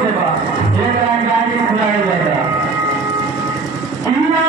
सेवा ये गाड़ी खिलाया जाता पिया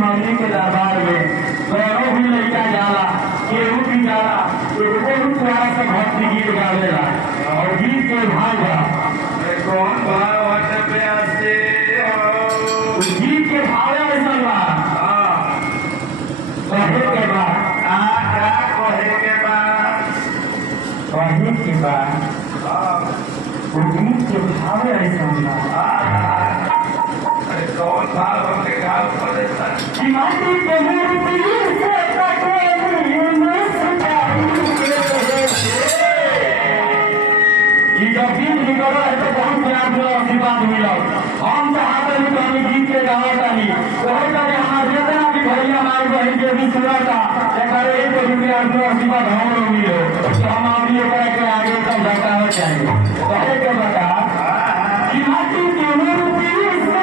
माली के दरबार में दोनों भी लड़का जाला केहू भी जाला एगो भी प्यारा से भक्ति गीत गावेला और गीत के भाव बा कौन भाव हट प्यास से गीत के भाव ऐसा बा कहे के बा कहे के बा कहे के बा गीत के भाव ऐसा बा कौन भाव हमने गाल पड़े कि माटी के मूर्ति से कटे मुस्काई ये जब गीत निकला है तो बहुत प्यार से आशीर्वाद मिला हम चाहते हैं कि हम गीत के गावत आनी बहुत सारे हमारे जितना भी भैया हमारे बहन के भी सुना था अगर एक रुपया आपको आशीर्वाद हम लोग मिलो तो हम आप ये के आगे तक बताना चाहिए कहे के बता कि माटी के मूर्ति से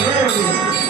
ए,